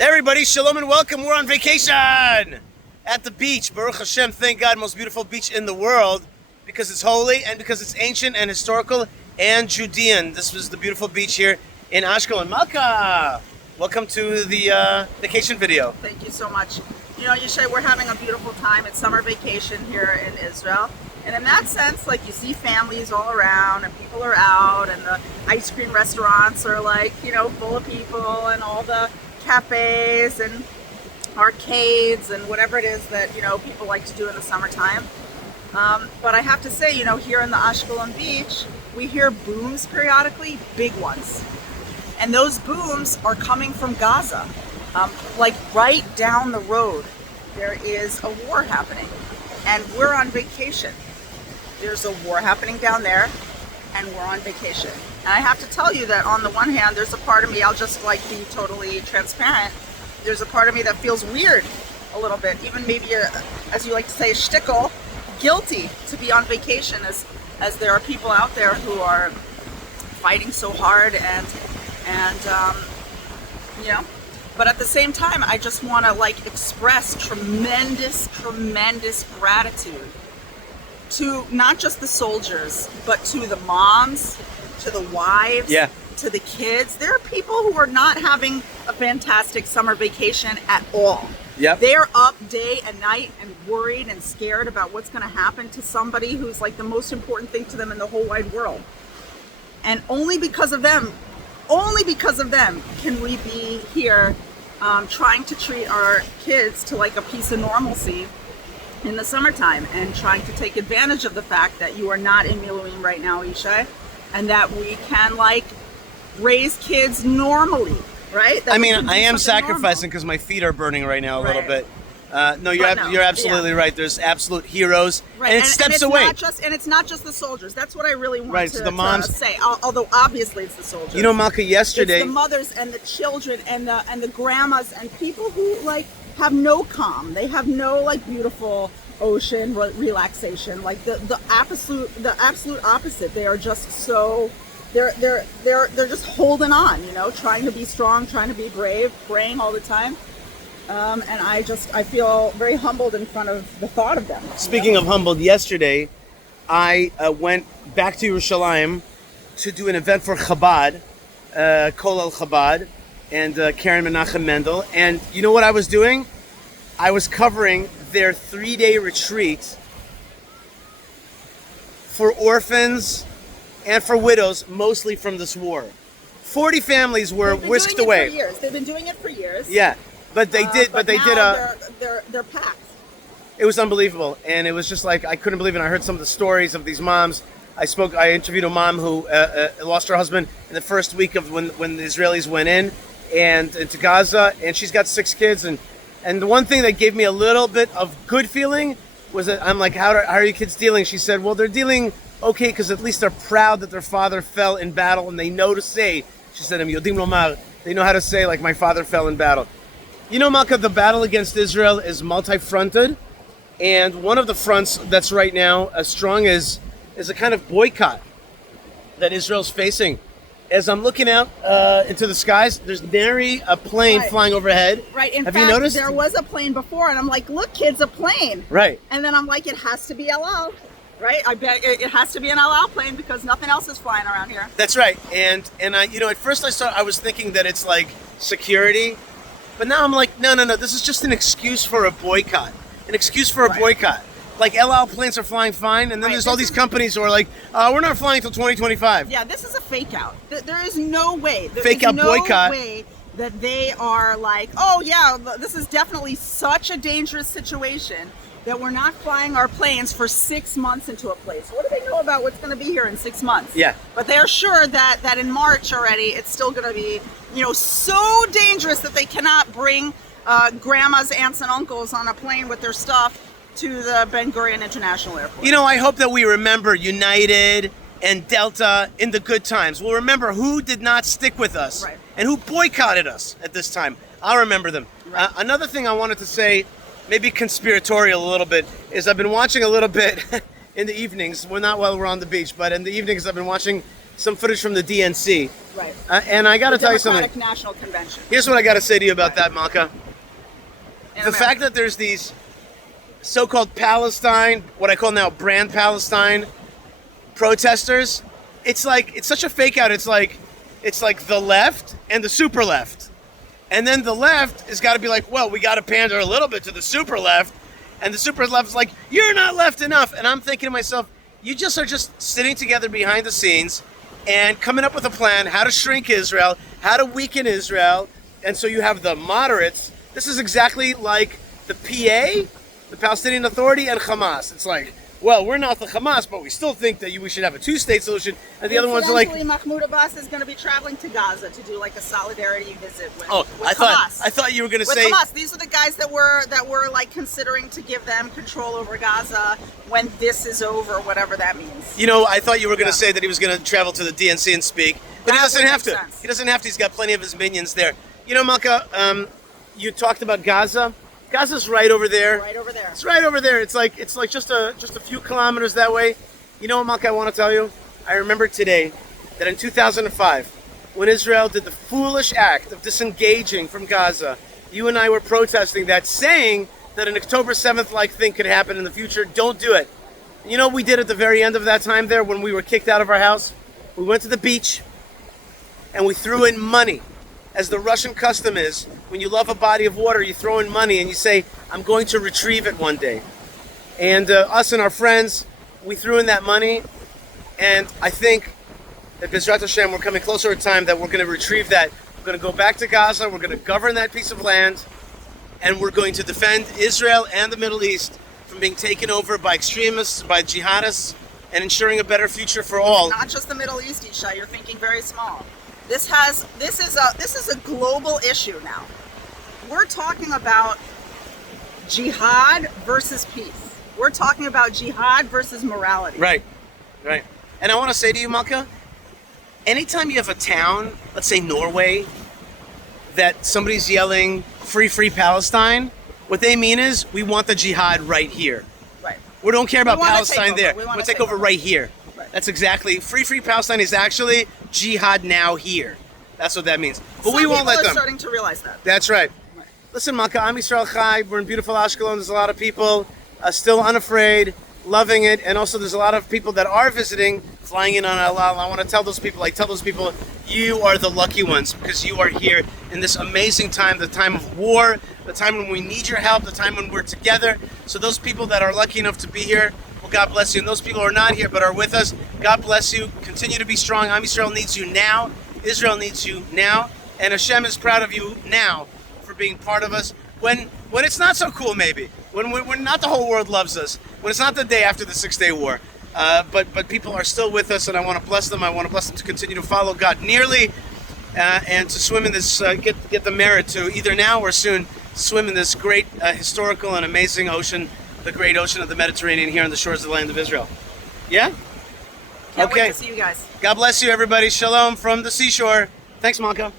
Everybody, shalom and welcome. We're on vacation at the beach. Baruch Hashem, thank God, most beautiful beach in the world because it's holy and because it's ancient and historical and Judean. This was the beautiful beach here in Yishai and Malkah. Welcome to the vacation video. Thank you so much. You know, Yishai, we're having a beautiful time. It's summer vacation here in Israel. And in that sense, like, you see families all around and people are out and the ice cream restaurants are like, you know, full of people, and all the cafes and arcades and whatever it is that, you know, people like to do in the summertime. But I have to say, you know, here in the Ashkelon beach, we hear booms periodically, big ones. And those booms are coming from Gaza. Like right down the road, there is a war happening. And we're on vacation. There's a war happening down there, and we're on vacation. And I have to tell you that on the one hand, there's a part of me, I'll just like be totally transparent, there's a part of me that feels weird a little bit, even maybe, as you like to say, a shtickle, guilty to be on vacation as there are people out there who are fighting so hard and you know. But at the same time, I just want to like express tremendous gratitude to not just the soldiers, but to the moms, to the wives, to the kids. There are people who are not having a fantastic summer vacation at all. Yep. They're up day and night and worried and scared about what's going to happen to somebody who's like the most important thing to them in the whole wide world. And only because of them can we be here trying to treat our kids to like a piece of normalcy in the summertime, and trying to take advantage of the fact that you are not in Miluim right now, Yishai, and that we can like raise kids normally, right? That I mean, I am sacrificing because my feet are burning right now a little bit. No, you're absolutely right. There's absolute heroes, right. And it's steps away. And it's not just the soldiers. That's what I really want to the moms. Say. Although obviously it's the soldiers. You know, Malkah, yesterday, it's the mothers and the children and the grandmas and people who like have no calm. They have no like beautiful ocean relaxation. Like the absolute opposite. They are just so. They're just holding on. You know, trying to be strong, trying to be brave, praying all the time. And I feel very humbled in front of the thought of them. Speaking of humbled, yesterday I went back to Yerushalayim to do an event for Chabad, Kolel Chabad, and Karen Menachem Mendel. And you know what I was doing? I was covering their 3-day retreat for orphans and for widows, mostly from this war. 40 families were whisked away. They've been doing it for years. Yeah. But they did. They're packed. It was unbelievable, and it was just like I couldn't believe it. I heard some of the stories of these moms. I interviewed a mom who lost her husband in the first week of when the Israelis went in and into Gaza, and she's got 6 kids. And the one thing that gave me a little bit of good feeling was that I'm like, how are your kids dealing? She said, well, they're dealing okay because at least they're proud that their father fell in battle, and they know to say. She said, "Yodim lomar." They know how to say, like, my father fell in battle. You know, Malkah, the battle against Israel is multi-fronted, and one of the fronts that's right now as strong is a kind of boycott that Israel's facing. As I'm looking out into the skies, there's nary a plane flying overhead. Right. In fact, you noticed? There was a plane before, and I'm like, look, kids, a plane. Right. And then I'm like, it has to be El Al. Right? I bet it has to be an El Al plane because nothing else is flying around here. That's right. And I, you know, at first I was thinking that it's like security. But now I'm like, no, this is just an excuse for a boycott. An excuse for a boycott. Like, El Al planes are flying fine, and then there's all these companies who are like, we're not flying until 2025. Yeah, this is a fake out. There is no way. Fake out boycott. Way that they are like, oh yeah, this is definitely such a dangerous situation that we're not flying our planes for 6 months into a place. What do they know about what's going to be here in 6 months? Yeah. But they're sure that in March already, it's still going to be, you know, so dangerous that they cannot bring grandmas, aunts, and uncles on a plane with their stuff to the Ben Gurion International Airport. You know, I hope that we remember United and Delta in the good times. We'll remember who did not stick with us and who boycotted us at this time. I'll remember them. Right. Another thing I wanted to say, maybe conspiratorial a little bit, is I've been watching a little bit in the evenings. Well, not while we're on the beach, but in the evenings I've been watching some footage from the DNC. Right. And I got to The tell you Democratic something. National Convention. Here's what I got to say to you about that, Right. Malkah. In The America. fact that there's these so-called Palestine, what I call now brand Palestine protesters, it's such a fake out. It's like the left and the super left. And then the left has got to be like, well, we got to pander a little bit to the super left. And the super left is like, you're not left enough. And I'm thinking to myself, you just are just sitting together behind the scenes and coming up with a plan how to shrink Israel, how to weaken Israel. And so you have the moderates. This is exactly like the PA, the Palestinian Authority, and Hamas. It's like, well, we're not the Hamas, but we still think that we should have a two-state solution. And the other ones are like, Incidentally, Mahmoud Abbas is going to be traveling to Gaza to do like a solidarity visit with, oh, with I Hamas. thought you were going to With say, Hamas, these are the guys that were like considering to give them control over Gaza when this is over, whatever that means. you know, I thought you were going to Yeah. say that he was going to travel to the DNC and speak, but he That doesn't would have make to. sense. He doesn't have to. He's got plenty of his minions there. You know, Malkah, you talked about Gaza. Gaza's right over there. Right over there. It's right over there. It's like just a few kilometers that way. You know what, Malkah, I want to tell you? I remember today that in 2005, when Israel did the foolish act of disengaging from Gaza, you and I were protesting that, saying that an October 7th-like thing could happen in the future. Don't do it. You know what we did at the very end of that time there when we were kicked out of our house? We went to the beach and we threw in money. As the Russian custom is, when you love a body of water, you throw in money and you say, I'm going to retrieve it one day. And us and our friends, we threw in that money, and I think that B'ezrat Hashem, we're coming closer to a time that we're going to retrieve that. We're going to go back to Gaza, we're going to govern that piece of land, and we're going to defend Israel and the Middle East from being taken over by extremists, by jihadists, and ensuring a better future for all. Not just the Middle East, Yishai. You're thinking very small. This is a global issue now. We're talking about jihad versus peace. We're talking about jihad versus morality. Right. And I want to say to you, Malkah, anytime you have a town, let's say Norway, that somebody's yelling, free, free Palestine, what they mean is, we want the jihad right here. Right. We don't care about We wanna Palestine take over. there. We We wanna want to take take over over. right here. Right. That's exactly, free, free Palestine is actually jihad now here. That's what that means. But we won't let Some people are them. starting to realize that. That's right. Right. Listen, Malkah, I'm Yisrael Chai. We're in beautiful Ashkelon. There's a lot of people still unafraid, loving it. And also there's a lot of people that are visiting, flying in on El Al. I want to tell those people, you are the lucky ones because you are here in this amazing time, the time of war, the time when we need your help, the time when we're together. So those people that are lucky enough to be here, well, God bless you. And those people who are not here but are with us, God bless you. Continue to be strong. Am Yisrael needs you now. Israel needs you now. And Hashem is proud of you now for being part of us when it's not so cool, maybe. When not the whole world loves us. When it's not the day after the 6-day war. But people are still with us, and I want to bless them. I want to bless them to continue to follow God nearly and to swim in this, get the merit to either now or soon swim in this great historical and amazing ocean, the great ocean of the Mediterranean here on the shores of the land of Israel. Yeah? Can't Okay. wait to see you guys. God bless you, everybody. Shalom from the seashore. Thanks, Malkah.